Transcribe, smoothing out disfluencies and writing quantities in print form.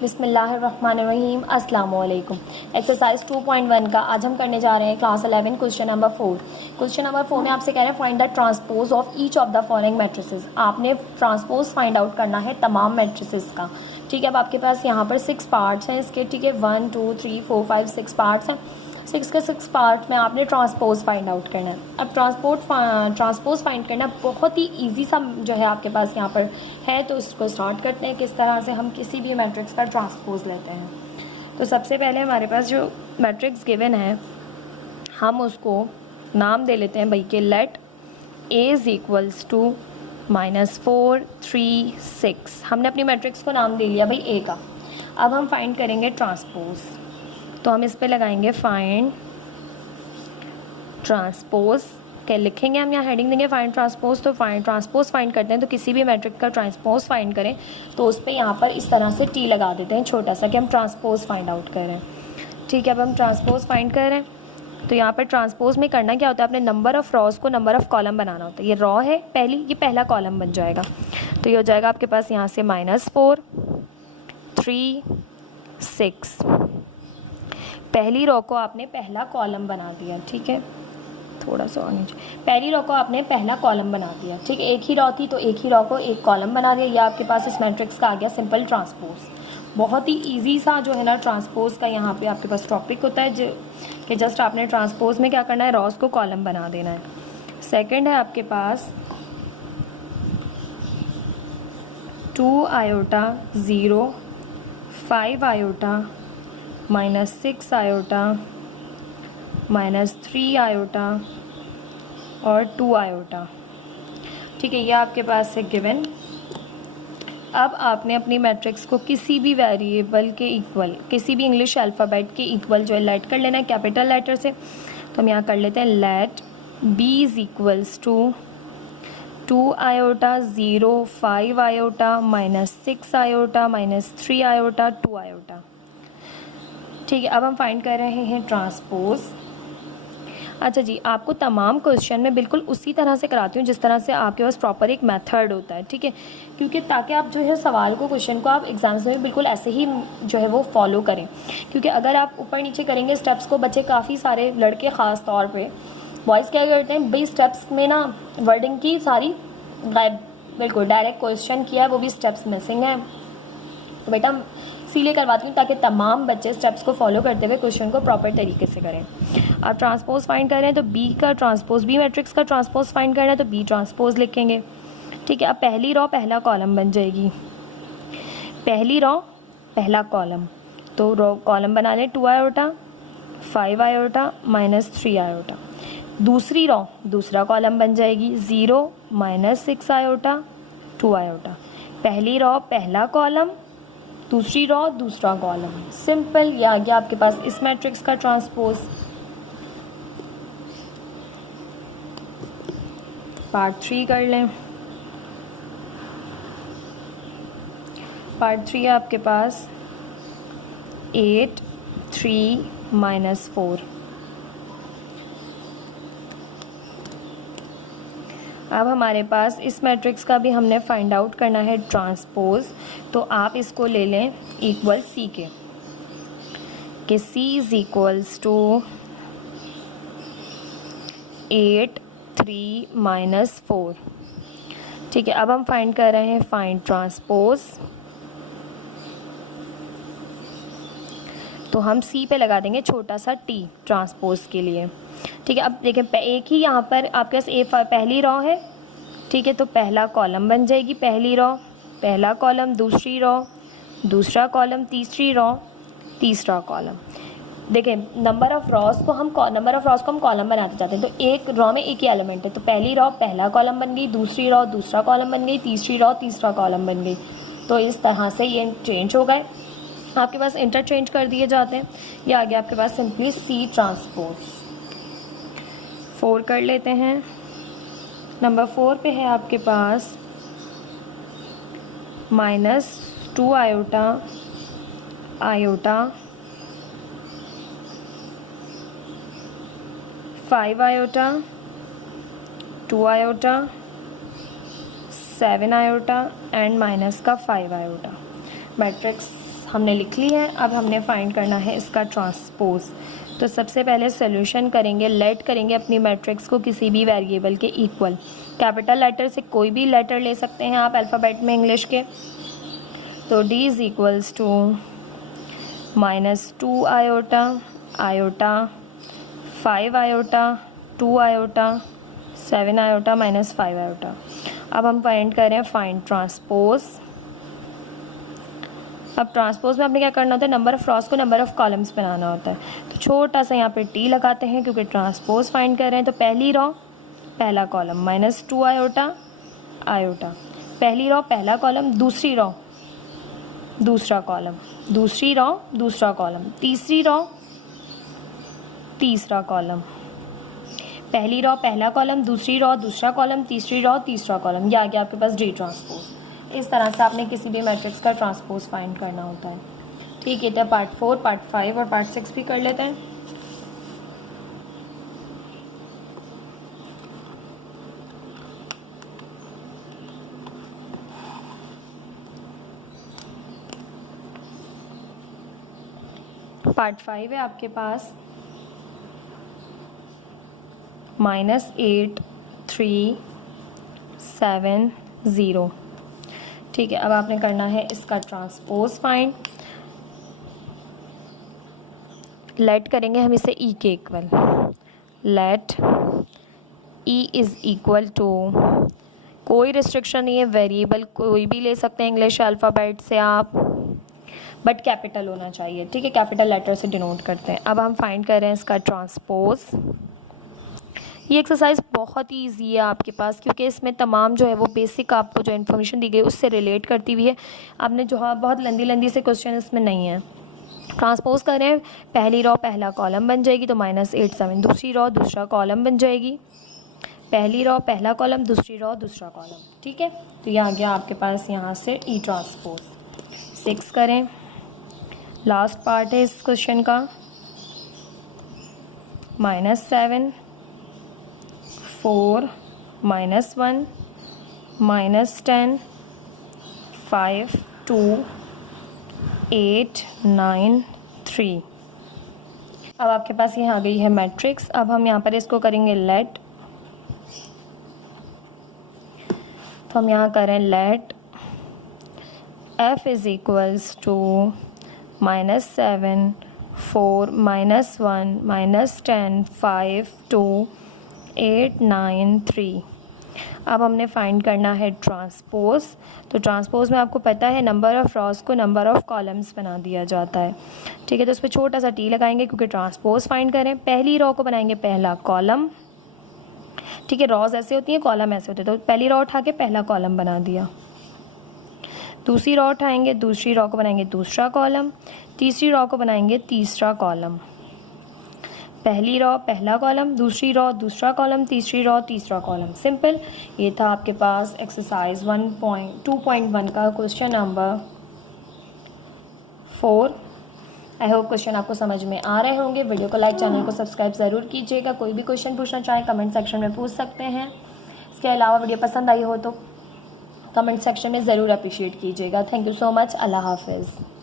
बिस्मिल्लाहिर्रहमानिर्रहीम अस्सलाम वालेकुम। एक्सरसाइज 2.1 का आज हम करने जा रहे हैं class 11 question number 4। Question number 4 में आपसे कह रहे हैं find the transpose of each of the following matrices. आपने ट्रांसपोज फाइंड आउट करना है तमाम मैट्रिसेस का। ठीक है, अब आपके पास यहाँ पर 6 पार्ट्स हैं इसके। ठीक है, 1 2 3 4 5 6 पार्ट्स हैं। 6 के 6 पार्ट में आपने ट्रांसपोज फाइंड आउट करना है। अब ट्रांसपोज फाइंड करना बहुत ही इजी सा जो है आपके पास यहाँ पर है, तो इसको स्टार्ट करते हैं किस तरह से हम किसी भी मैट्रिक्स का ट्रांसपोज लेते हैं। तो सबसे पहले हमारे पास जो मैट्रिक्स गिवन है हम उसको नाम दे लेते हैं भाई कि let a is equals to -4 3 6। हमने अपनी मैट्रिक्स को नाम दे लिया भाई ए का। अब हम फाइंड करेंगे ट्रांसपोज, तो हम इस पे लगाएंगे फाइंड ट्रांसपोज। क्या लिखेंगे हम यहाँ हेडिंग देंगे फाइंड ट्रांसपोज। तो फाइंड ट्रांसपोज फाइंड करते हैं, तो किसी भी मैट्रिक्स का ट्रांसपोज फाइंड करें तो उस पर यहाँ पर इस तरह से टी लगा देते हैं छोटा सा कि हम ट्रांसपोज फाइंड आउट कर रहे हैं। ठीक है, अब हम ट्रांसपोज फाइंड कर रहे हैं तो यहाँ पर ट्रांसपोज में करना क्या होता है, अपने नंबर ऑफ़ रॉज को नंबर ऑफ़ कॉलम बनाना होता है। ये रॉ है पहली, ये पहला कॉलम बन जाएगा। तो ये हो जाएगा आपके पास यहाँ से -4 3 6। पहली रो को आपने पहला कॉलम बना दिया। ठीक है, थोड़ा सा और नीचे। पहली रो को आपने पहला कॉलम बना दिया। ठीक है, एक ही रो थी तो एक ही रो को एक कॉलम बना दिया। यह आपके पास इस मैट्रिक्स का आ गया सिंपल ट्रांसपोज। बहुत ही इजी सा जो है ना ट्रांसपोज का यहाँ पे आपके पास टॉपिक होता है जो कि जस्ट आपने ट्रांसपोज में क्या करना है, रॉस को कॉलम बना देना है। सेकंड है आपके पास 2 आयोटा 0 5 आयोटा -6 आयोटा -3 आयोटा और 2 आयोटा। ठीक है, ये आपके पास है गिवन। अब आपने अपनी मैट्रिक्स को किसी भी वेरिएबल के इक्वल, किसी भी इंग्लिश अल्फ़ाबेट के इक्वल जो है लेट कर लेना है कैपिटल लेटर से। तो हम यहाँ कर लेते हैं let b is equals to 2 iota 0 5 iota -6 iota -3 iota 2 iota. ठीक है, अब हम फाइंड कर रहे हैं ट्रांसपोज। अच्छा जी, आपको तमाम क्वेश्चन में बिल्कुल उसी तरह से कराती हूँ जिस तरह से आपके पास प्रॉपर एक मेथड होता है। ठीक है, क्योंकि ताकि आप जो है सवाल को, क्वेश्चन को आप एग्जाम्स में बिल्कुल ऐसे ही जो है वो फॉलो करें। क्योंकि अगर आप ऊपर नीचे करेंगे स्टेप्स को, बच्चे काफ़ी सारे लड़के ख़ास तौर पे, बॉयज़ क्या करते हैं भाई स्टेप्स में ना वर्डिंग की सारी गायब, बिल्कुल डायरेक्ट क्वेश्चन किया है वो भी स्टेप्स मिसिंग है। तो बेटा इसीलिए करवाती हूँ ताकि तमाम बच्चे स्टेप्स को फॉलो करते हुए क्वेश्चन को प्रॉपर तरीके से करें। आप ट्रांसपोज फाइंड कर रहे हैं तो बी का ट्रांसपोज, बी मैट्रिक्स का ट्रांसपोज फाइंड करना है तो बी ट्रांसपोज लिखेंगे। ठीक है, अब पहली रो पहला कॉलम बन जाएगी। पहली रो पहला कॉलम, तो रो कॉलम बना लें 2 आयोटा 5 आयोटा -3 आयोटा। दूसरी रो दूसरा कॉलम बन जाएगी 0 -6 आयोटा 2 आयोटा। पहली रो पहला कॉलम, दूसरी रो दूसरा कॉलम। सिंपल, ये आ गया आपके पास इस मैट्रिक्स का ट्रांसपोज। पार्ट 3 कर लें। पार्ट 3 है आपके पास 8 3 -4। अब हमारे पास इस मैट्रिक्स का भी हमने फाइंड आउट करना है ट्रांसपोज। तो आप इसको ले लें इक्वल सी के, कि सी इज़ इक्वल्स टू 8 3 -4। ठीक है, अब हम फाइंड कर रहे हैं फाइंड ट्रांसपोज। तो हम सी पे लगा देंगे छोटा सा टी ट्रांसपोज के लिए। ठीक है, अब देखें एक ही यहाँ पर आपके पास पहली रो है। ठीक है, तो पहला कॉलम बन जाएगी, पहली रो पहला कॉलम, दूसरी रो दूसरा कॉलम, तीसरी रो तीसरा कॉलम। देखें नंबर ऑफ़ रॉज को हम कॉलम बनाते जाते हैं। तो एक रो में एक ही एलिमेंट है, तो पहली रो पहला कॉलम बन गई, दूसरी रो दूसरा कॉलम बन गई, तीसरी रो तीसरा कॉलम बन गई। तो इस तरह से ये चेंज हो गए, आपके पास इंटरचेंज कर दिए जाते हैं। ये आ गया आपके पास सिंपली सी ट्रांसपोज। 4 कर लेते हैं। नंबर 4 पे है आपके पास -2 iota iota 5 iota 2 iota 7 iota and minus का 5 आयोटा। मैट्रिक्स हमने लिख ली है। अब हमने फाइंड करना है इसका ट्रांसपोज। तो सबसे पहले सोल्यूशन करेंगे, लेट करेंगे अपनी मैट्रिक्स को किसी भी वेरिएबल के इक्वल। कैपिटल लेटर से कोई भी लेटर ले सकते हैं आप अल्फ़ाबेट में इंग्लिश के। तो d is equals to -2 iota, iota 5 iota, 2 iota, 7 iota, -5 iota. अब हम फाइंड करें फाइंड ट्रांसपोज। अब ट्रांसपोज में आपने क्या करना होता है, नंबर ऑफ़ रॉस को नंबर ऑफ़ कॉलम्स बनाना होता है। तो छोटा सा यहाँ पे टी लगाते हैं क्योंकि ट्रांसपोज फाइंड कर रहे हैं। तो पहली रॉ पहला कॉलम -2 आयोटा, आयोटा, पहली रॉ पहला कॉलम, दूसरी रॉ दूसरा कॉलम, दूसरी रॉ दूसरा कॉलम, तीसरी रॉ तीसरा कॉलम, पहली रॉ पहला कॉलम, दूसरी रॉ दूसरा कॉलम, तीसरी रॉ तीसरा कॉलम। ये आ गया आपके पास डी ट्रांसपोज। इस तरह से आपने किसी भी मैट्रिक्स का ट्रांसपोज फाइंड करना होता है। ठीक है, तो पार्ट 4, पार्ट 5 और पार्ट 6 भी कर लेते हैं। पार्ट 5 है आपके पास -8 3 7 0। ठीक है, अब आपने करना है इसका ट्रांसपोज फाइंड। लेट करेंगे हम इसे ई के equal. Let e is equal to, कोई रिस्ट्रिक्शन नहीं है, वेरिएबल कोई भी ले सकते हैं इंग्लिश अल्फ़ाबेट से आप, बट कैपिटल होना चाहिए। ठीक है, कैपिटल लेटर से डिनोट करते हैं। अब हम फाइंड कर रहे हैं इसका ट्रांसपोज। ये एक्सरसाइज बहुत ही ईजी है आपके पास क्योंकि इसमें तमाम जो है वो बेसिक आपको जो इन्फॉर्मेशन दी गई उससे रिलेट करती हुई है। आपने जो है बहुत लंदी से क्वेश्चन इसमें नहीं है। ट्रांसपोज करें, पहली रॉ पहला कॉलम बन जाएगी तो -8 7, दूसरी रॉ दूसरा कॉलम बन जाएगी, पहली रॉ पहला कॉलम, दूसरी रॉ दूसरा कॉलम। ठीक है, तो ये आ गया आपके पास यहाँ से ई ट्रांसपोज। 6 करें, लास्ट पार्ट है इस क्वेश्चन का। -7 4 -1 -10 5 2 8 9 3। अब आपके पास ये आ गई है मैट्रिक्स। अब हम यहाँ पर इसको करेंगे लेट। तो हम यहाँ करें let f is equals to -7 4 -1 -10 5 2 8 9 3। अब हमने फाइंड करना है ट्रांसपोज। तो ट्रांसपोज में आपको पता है नंबर ऑफ़ रॉस को नंबर ऑफ़ कॉलम्स बना दिया जाता है। ठीक है, तो उस पर छोटा सा टी लगाएंगे क्योंकि ट्रांसपोज फाइंड करें। पहली रॉ को बनाएंगे पहला कॉलम। ठीक है, रॉज ऐसे होती हैं, कॉलम ऐसे होते हैं, तो पहली रॉ उठा के पहला कॉलम बना दिया। दूसरी रॉ उठाएंगे, दूसरी रॉ को बनाएंगे दूसरा कॉलम, तीसरी रॉ को बनाएंगे तीसरा कॉलम, पहली रॉ पहला कॉलम, दूसरी रॉ दूसरा कॉलम, तीसरी रॉ तीसरा कॉलम। सिंपल। ये था आपके पास एक्सरसाइज 1.2.1 का question number 4। I hope question आपको समझ में आ रहे होंगे। वीडियो को लाइक, चैनल को सब्सक्राइब ज़रूर कीजिएगा। कोई भी क्वेश्चन पूछना चाहें कमेंट सेक्शन में पूछ सकते हैं। इसके अलावा वीडियो पसंद आई हो तो कमेंट सेक्शन में ज़रूर अप्रिशिएट कीजिएगा। Thank you so much. अल्लाह हाफिज़।